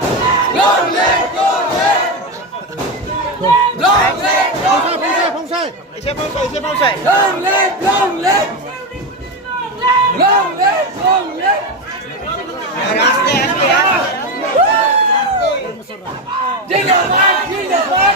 Long leg, long leg. Long leg, long leg. Long leg, long leg. Long leg, long leg. Jingle bell, jingle bell.